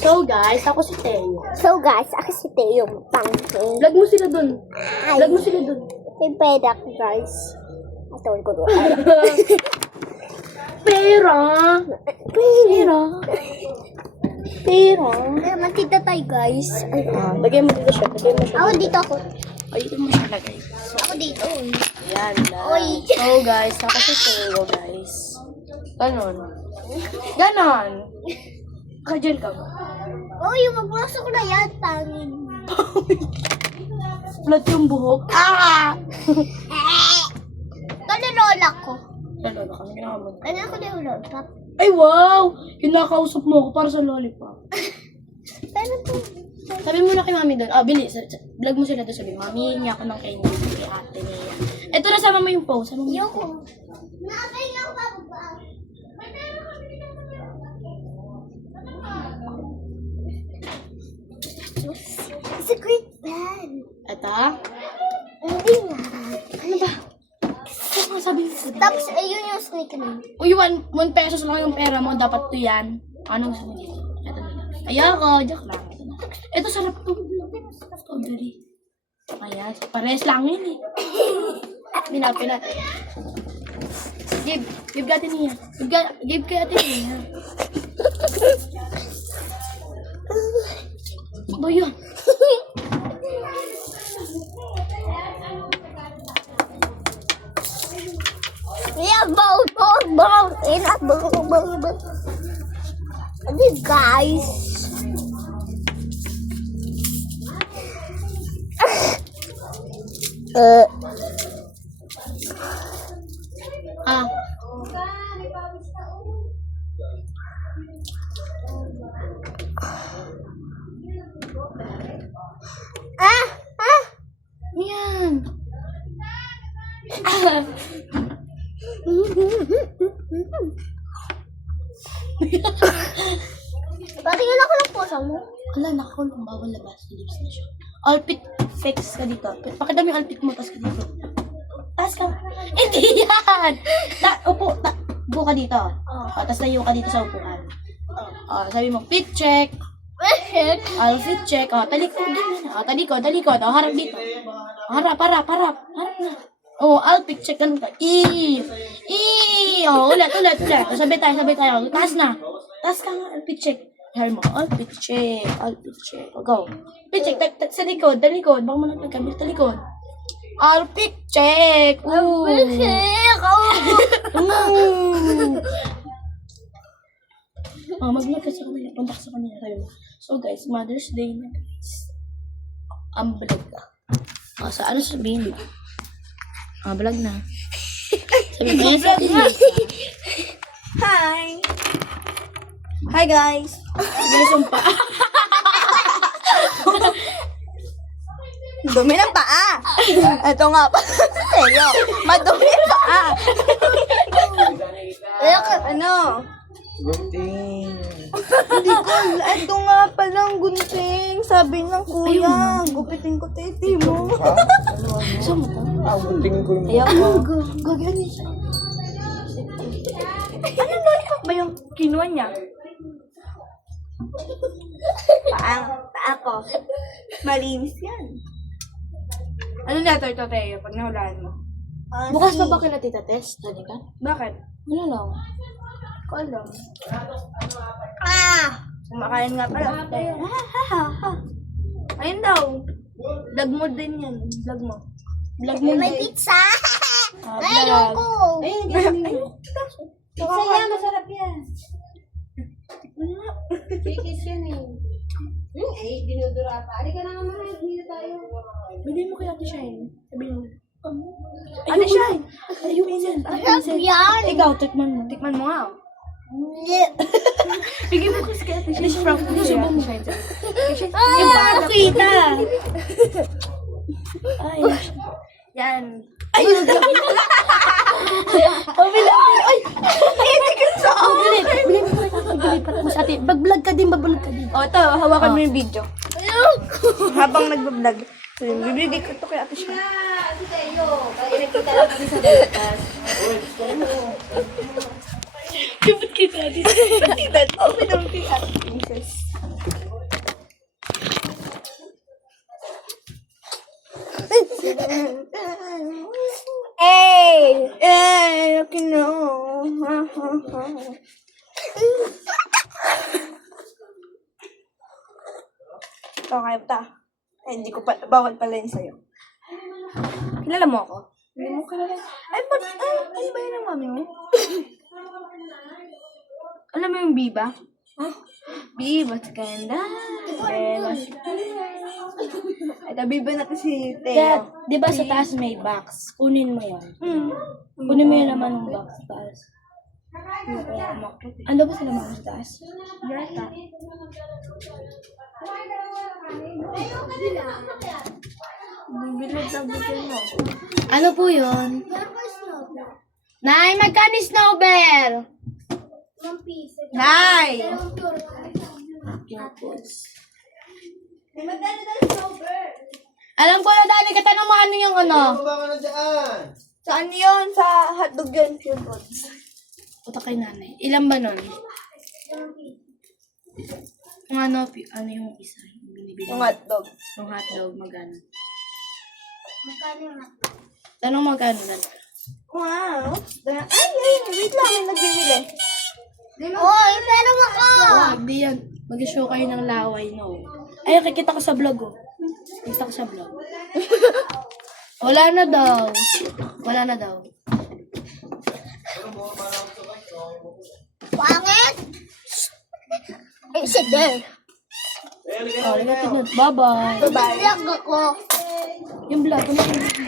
So guys, ako si Teo. So guys, ako si Teo Pangking. Vlog mo sila dun. Vlog mo sila dun. Pwede ako guys. Atawin ko doon. Pera. Pero, matita tayo guys. Lagay mo dito siya. Lagay mo siya. Ako dito ako. Ay, dito mo siya lagay. Ako dito. Yan lang. Oy. So guys, ako si Teo guys. Ganon. Ganon. Kajal ka ba? Uy, magpasok ko na yan. Pangin. Flat yung buhok. Ah! Lola ko. Lalo na kami ginawa. Ano ako na yung lollipop? Ay, wow! Kinakausap mo ako para sa lollipop. Pero to. Sabi mo na kay mami doon. Bilis. Vlog mo sila doon. Sabi, mami, niya ako ng kay ate niya. Ito na, sama mo yung phone. Sama mo yung phone. Nakabay lang ba ba? It's a great band. Ito? Hindi nga. Ano ba? Ano nga sabi mo? Tapos, ayun yung snake na. Uy, 1 pesos lang yung pera mo. Dapat to yan. Anong gusto mo dito? Ito na lang. Ayoko. Joke lang. Ito na. Ito, sarap to. Strawberry. Ayan. Pares lang yun eh. Pinapin natin. Give ka niya. Give kay ate niya. Ano ba yun? Yeah, bow. Enak, bow. Ano guys? Ah. Yan. Patingin ako ng puso mo. Ala, nakakulong. Bawal labas. Lips na siya. Outfit fix ka dito. Pakidami yung outfit mo. Tapos ka dito. Taas ka. Hindi yan! Upo ka dito. Tapos tayo ka dito sa upuan. Sabi mo, fit check. Outfit check. Talikod din na. Talikod. Harap dito. Harap na. Outfit check. Ganun ka. Ulit. Sabay tayo. Taas na. Taas ka nga. Outfit check. Hair mo. Outfit check. Go. Outfit check. Sa likod. Baka mo nagkamit. Talikod. Outfit check. Mag-vlog ka sa kanila. Punta ka sa kanila. So guys, Mother's Day na guys. Ang vlog ka. Sa ano sabihin mo? Vlog na. Sabihin mo yan. Hi guys. Guys, yung pa. Dumi ng paa. Ito nga pa. Sa'yo. Madumi ng paa. Ano? Gunting. Hindi ko. Ito nga palang gunting. Sabi ng kuya. Gupitin ko titi mo. Ha? Gusto mo to? Gunting ko yung Gagawin siya. Ano lollipop ba yung kinuha niya? Paa ko. Malinis yan. Ano na ito, Teo, pag nahulaan mo? Bukas pa ba kila tita test? Dali ka? Bakit? Wala lang. Ko alam. Kumakain nga pala. Ayun daw. Vlog mo din yan. Vlog mo. Vlog mo. May pizza! Ay, Vlog. ayoko! Pizza yan, masarap yan. Kikis yan eh. Dinudura pa. Halika na nga mahal. Hindi na tayo. Bili mo kay Ate Shine. Sabihin mo. Ate Shine! Ayun yan. Sarap yan! Ikaw, tikman mo. Tikman mo nga. Hindi. Bigyan mo kasi kay Ate Shine. Fish from Subo mo. Yung pakita! Ay, Yan. ayun. Ay! Bili mo kay Ate. Bili para mo sa ate. Mag-vlog ka din. O, ito, hawakan mo yung video. Habang nagbablog. Bibigay ko ito kay Ate Shine. Si Teo. Kaya nagkita lang kami sa batas. Ba't kita dito? Titan, open ang titan. Princess. Eh! Eh, okay no. Okay, ta. Ay, hindi ko pa, bawal pala yun sa'yo. Kilala mo ako? Hindi mo kilala. Ay, ba't, ay ba yun ang mami mo? Alam mo yung Biba? Biba, ganda. Ganda. Ito, Biba natin si Dad, Teo. di ba sa taas may box? Kunin mo yan. Hmm. Kunin mo yung laman ng box sa taas. Ano ba sa laman sa taas? Yata. Bibilog na bigyan mo. Ano po yun? Nay, magkano snowbear? Nay! Alam ko na, Dani, katanong mo ano yung ano? Saan yun? Sa hotdog yun, Pure Goods. Puta kay nanay. Ilan ba nun? Kung ano, ano yung isa? Yung binibili Yung mo? hotdog. Yung hotdog, magkano? Tanong mo magkano na. Wow. Ay, wait lang, may nagbibili. Oy, pero ako! Wag, di yan. Mag-show kayo ng laway, no? Ay, kikita ko sa vlog, oh. Kikita ko sa vlog. Wala na daw. Wala na daw. Pangit! Eh, sit there. Oh, ligatin nun. Bye-bye. Vlog ako. Yung vlog, ano yung